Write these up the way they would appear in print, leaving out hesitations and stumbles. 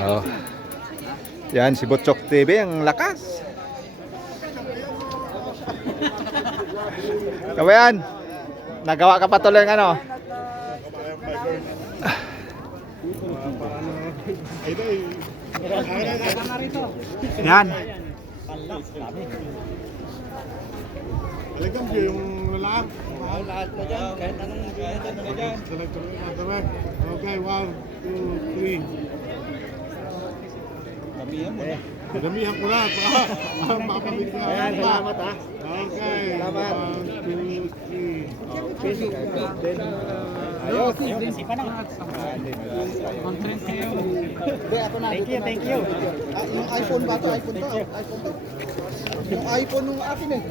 Oh. Yan si Butchok TV, ang lakas. Kabayan, nagawa ka pa tuloy ng ano? Yan. Talagang yung lalaki. Lahat mo dyan, kahit anong gamitan mo dyan. Okay, 1, 2, 3. Damihan mo na. Damihan ko na. Makapamit ka. Ayan, salamat ha. Okay. Salamat. 1, 2, 3. Ayos. Kasi pa na. Thank you. Yung iPhone ba ito? iPhone to? iPhone to? Yung iPhone nung akin eh.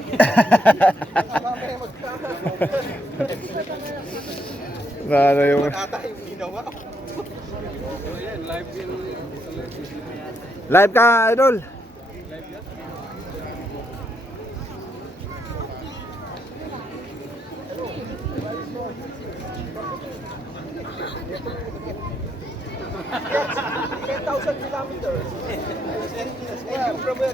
Ano yung Ata yung ginawa. live ka, idol? Kilometers. And you from where?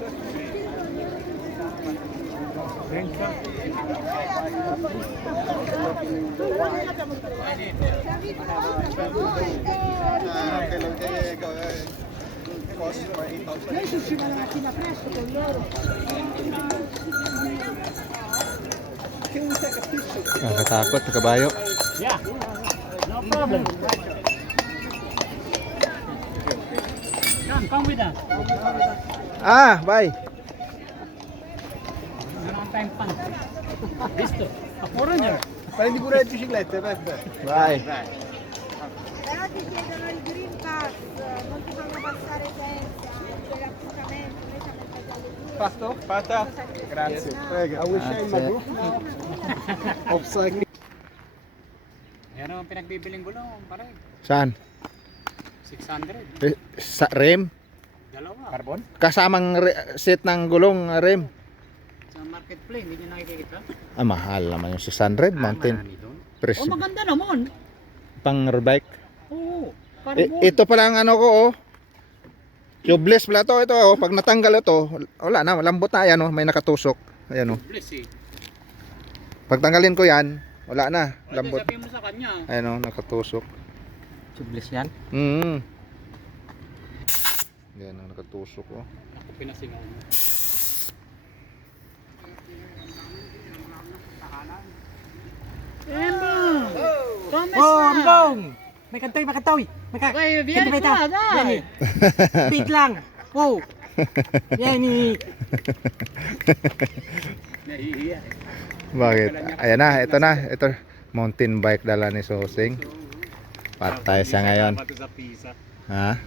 Cost for 8,000. Noi ci usciva la mattina presto con loro. Nakatakot sa kabayo. Yeah. No problem. Come with us. Ah, bye. Meron tayong pan. Visto. A foreigner. Prendi pure le biciclette, Peppe. Bye. Però ti chiedono il Green Pass, non ti fanno passare senza, c'è l'appuntamento, noi siamo in mezzo alle due. Fatto? Fatta? Grazie. Prego. I will share my group of cycling. Yan ang pinagbibiling gulong, pare. Saan? 600. Sa rim? Dalawa. Carbon? Kasamang set ng gulong rim. Sa marketplace, hindi nyo nakikita. Ah, mahal naman yung 600 mountain. Marami doon. Press Oh, maganda naman. pang bike. Oo. Carbon. Ito pala ang ano ko, oh. Tubeless pala to, ito, oh. Pag natanggal ito, wala na, lambot na yan, oh. May nakatusok. Ayan, oh. Bless eh. Pag tanggalin ko yan, wala na, lambot. Sabihin mo sa kanya. Ayan, oh, nakatusok. Tubeless yan? Yan ang nakatusok, oh. Ako pinasingaw mo. Embong! Ambong! May kantoy, may kantoy. Okay, bien Kantoy ka, dai! Big lang. Wow. Yan ni. Nahihiya. Bakit? Ayan na, ito na. Ito, mountain bike dala ni Sosing. Patay siya ngayon. Sa pisa. Ha?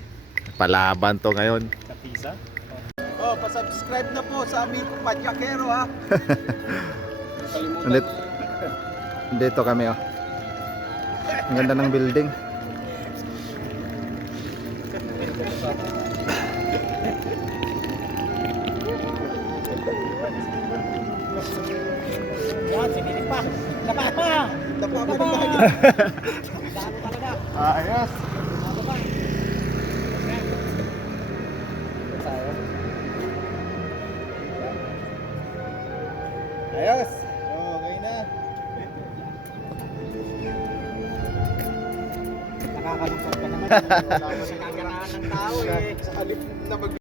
Palaban to ngayon. Sa pisa? Oh, pa-subscribe na po sa aming Padyakero ha. Ulit. Dito kami, oh. Ang ganda ng building. Yan, sige pa. Dapa pa. Dapa pa ng bagay. Ayos. Ayos. Okay na. Nakakalungkot ka naman. Wala mo sa kaganahan ng tao eh. Sa halip na mag